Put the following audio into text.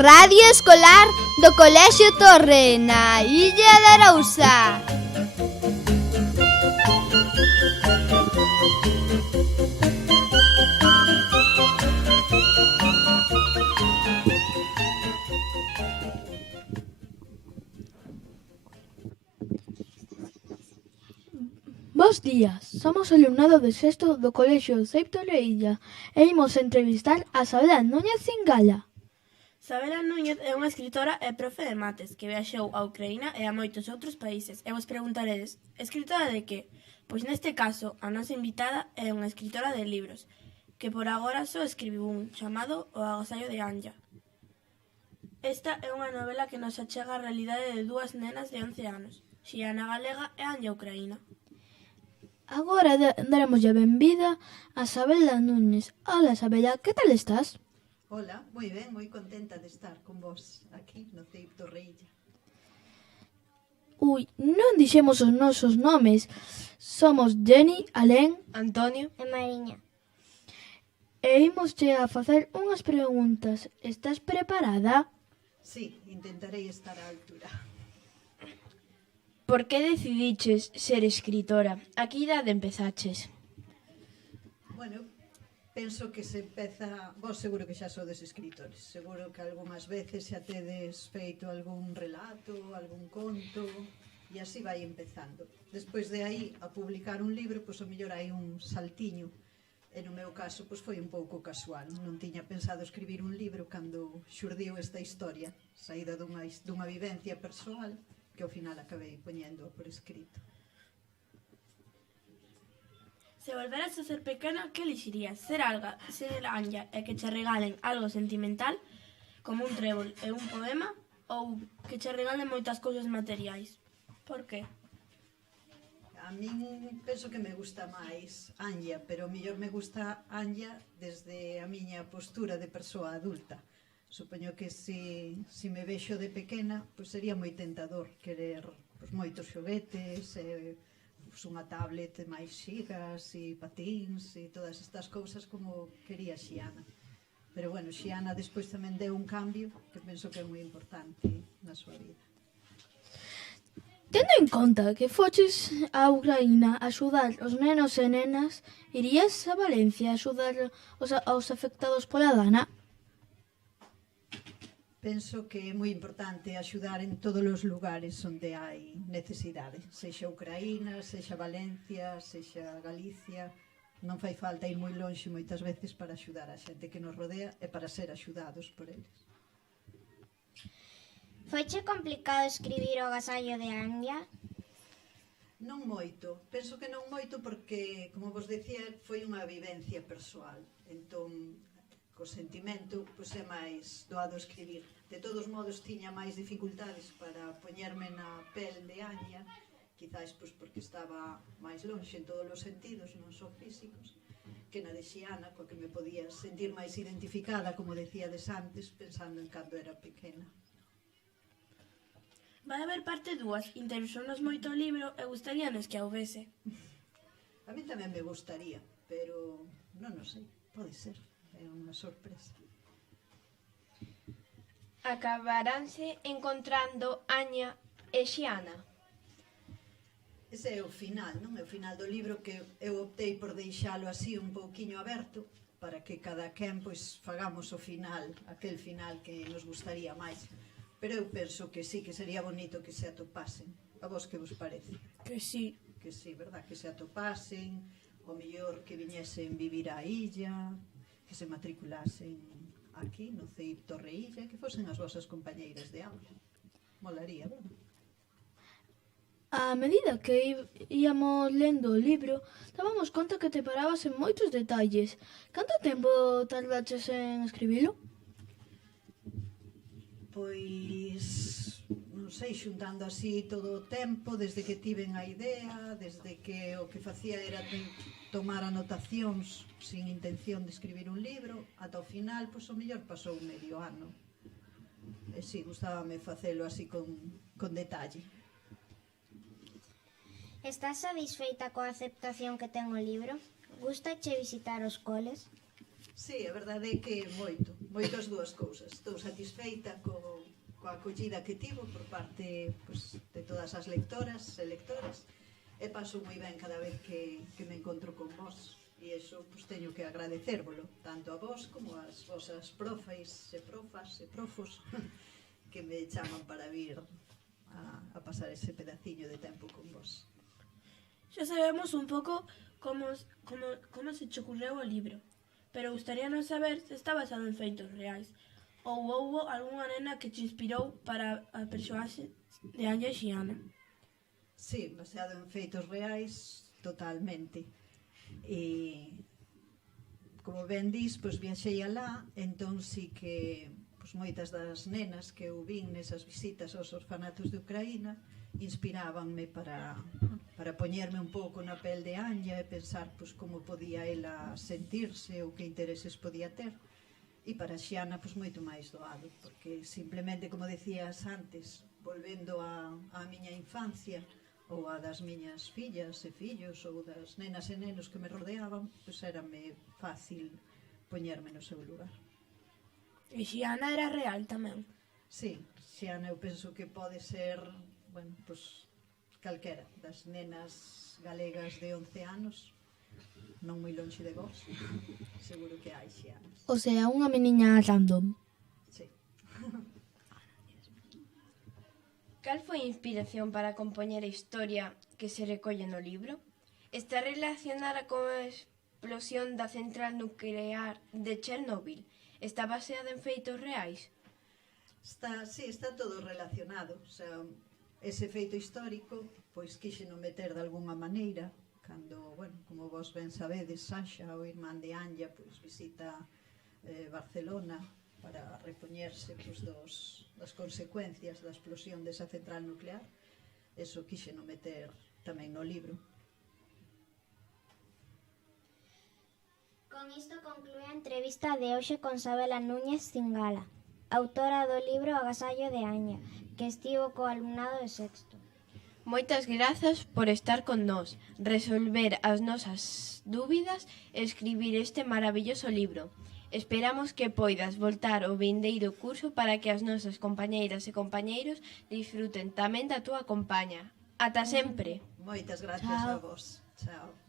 Radio Escolar do Colexio Torre na Illa de Arousa. Bos días, somos o alumnado de sexto do Colexio Ceuta de Illa e imos entrevistar a Sabela Núñez Cingala. Sabela Núñez é unha escritora e profe de mates que viaxou a Ucraína e a moitos outros países. E vos preguntaredes, escritora de que? Pois neste caso, a nosa invitada é unha escritora de libros, que por agora só escribiu un, chamado O agasallo de Anya. Esta é unha novela que nos achega a realidade de dúas nenas de 11 anos, Xiana galega e Anya ucraína. Agora daremos a benvida a Sabela Núñez. Hola Sabela, que tal estás? Hola, moi ben, moi contenta de estar con vos aquí no CEIP Torreilla. Ui, non dixemos os nosos nomes. Somos Jenny, Alén, Antonio e Mariña. e imosche a facer unhas preguntas. Estás preparada? Sí, intentarei estar á altura. Por que decidiches ser escritora? A que idade empezaches? Bueno, penso que se empeza... Vos seguro que xa sodes escritores. Seguro que algunhas veces xa tedes feito algún relato, algún conto, e así vai empezando. Despois de aí, a publicar un libro, pois o mellor hai un saltiño. E no meu caso, pois foi un pouco casual. Non tiña pensado escribir un libro cando xurdiu esta historia, saída dunha vivencia persoal, que ao final acabei poñendo por escrito. Se volveras a ser pequena, que elixirías? Ser Anya e que che regalen algo sentimental, como un trébol e un poema, ou que che regalen moitas cousas materiais? Por que? A min penso que me gusta máis Anya, pero mellor me gusta Anya desde a miña postura de persoa adulta. Supoño que se me vexo de pequena, pois sería moi tentador querer moitos xoguetes, unha tablet e máis xigas e patíns e todas estas cousas como quería Xiana. Pero bueno, Xiana despois tamén deu un cambio que penso que é moi importante na súa vida. Tendo en conta que foches a Ucraína a axudar os nenos e nenas, irías a Valencia a axudar aos afectados pola dana? Penso que é moi importante axudar en todos os lugares onde hai necesidade, sexa Ucraína, sexa Valencia, sexa Galicia. Non fai falta ir moi lonxe moitas veces para axudar a xente que nos rodea e para ser axudados por eles. Foiche complicado escribir O agasallo de Anya? Non moito, penso que non moito porque, como vos decía, foi unha vivencia persoal. Entón, co sentimento, pois é máis doado escribir. De todos modos, tiña máis dificultades para poñerme na pel de Anya, quizás pois porque estaba máis lonxe en todos os sentidos, non só físicos, que na de Xiana, coa que me podía sentir máis identificada, como decíades antes, pensando en cando era pequena. Vai haber parte 2, interesounos moito o libro e gustaríanos que a houvese. A mí tamén me gustaría, pero non o sei, pode ser. É unha sorpresa. Acabaranse encontrando Anya e Xiana? Ese é o final, non? É o final do libro que eu optei por deixalo así un pouquiño aberto para que cada quen pois fagamos o final, aquel final que nos gustaría máis. Pero eu penso que sí, que sería bonito que se atopasen. A vos que vos parece? Que sí. Que sí, verdad? Que se atopasen, o mellor que viñesen vivir á illa, que se matriculasen aquí no CEIP Torreilla, que fosen as vosas compañeiras de aula. Molaría, verdad? A medida que íamos lendo o libro, dábamos conta que te parabas en moitos detalles. Canto tempo tardaches en escribilo? Pois, non sei, xuntando así todo o tempo, desde que tiven a idea, desde que o que facía era tomar anotacións sin intención de escribir un libro, ata o final, pois o mellor pasou medio ano. E si, gustábame facelo así con detalle. Estás satisfeita coa aceptación que ten o libro? Gústache visitar os coles? Si, a verdade é que moito. moito as dúas cousas. Estou satisfeita coa acollida que tivo por parte pues, de todas as lectoras e lectores, e paso moi ben cada vez que me encontro con vos. E iso pues, teño que agradecérvolo, tanto a vos como as vosas profes e profas e profos que me chaman para vir a pasar ese pedaciño de tempo con vos. Xa sabemos un pouco como se che ocurreu o libro, pero gustaríanos saber se está basado en feitos reais ou houbo algunha nena que te inspirou para a persoaxe de Anya e Xiana. Sí, baseado en feitos reais, totalmente. E, como ben dis, pois viaxei alá, entón sí que pois, moitas das nenas que eu vin nesas visitas aos orfanatos de Ucraína inspirábanme para poñerme un pouco na pel de Anya e pensar pois, como podía ela sentirse ou que intereses podía ter. E para Xiana, pois, moito máis doado, porque simplemente, como decías antes, volvendo á miña infancia, ou a das miñas fillas e fillos ou das nenas e nenos que me rodeaban, pois érame fácil poñerme no seu lugar. E Xiana era real tamén. Sí, Xiana eu penso que pode ser, bueno, pois calquera das nenas galegas de 11 anos, non moi lonxe de vos, seguro que hai Xianas. O sea, unha meniña random. Sí. Cal foi a inspiración para compoñer a historia que se recolle no libro? Está relacionada con a explosión da central nuclear de Chernobyl? Está baseada en feitos reais? Sí, está todo relacionado. O sea, ese feito histórico, pois quixeno meter de algunha maneira, cando, bueno, como vos ben sabedes, Sasha, o irmán de Anya, pois visita Barcelona para repoñerse pois, das consecuencias da explosión desa central nuclear. Eso quixeno meter tamén no libro. Con isto conclúe a entrevista de hoxe con Sabela Núñez Cingala, autora do libro Agasallo de Anya, que estivo co alumnado de sexto. Moitas grazas por estar con nós, resolver as nosas dúbidas e escribir este maravilloso libro. Esperamos que poidas voltar ao vindeiro curso para que as nosas compañeiras e compañeiros disfruten tamén da túa compaña. Ata sempre! Moitas gracias a vos. Chao.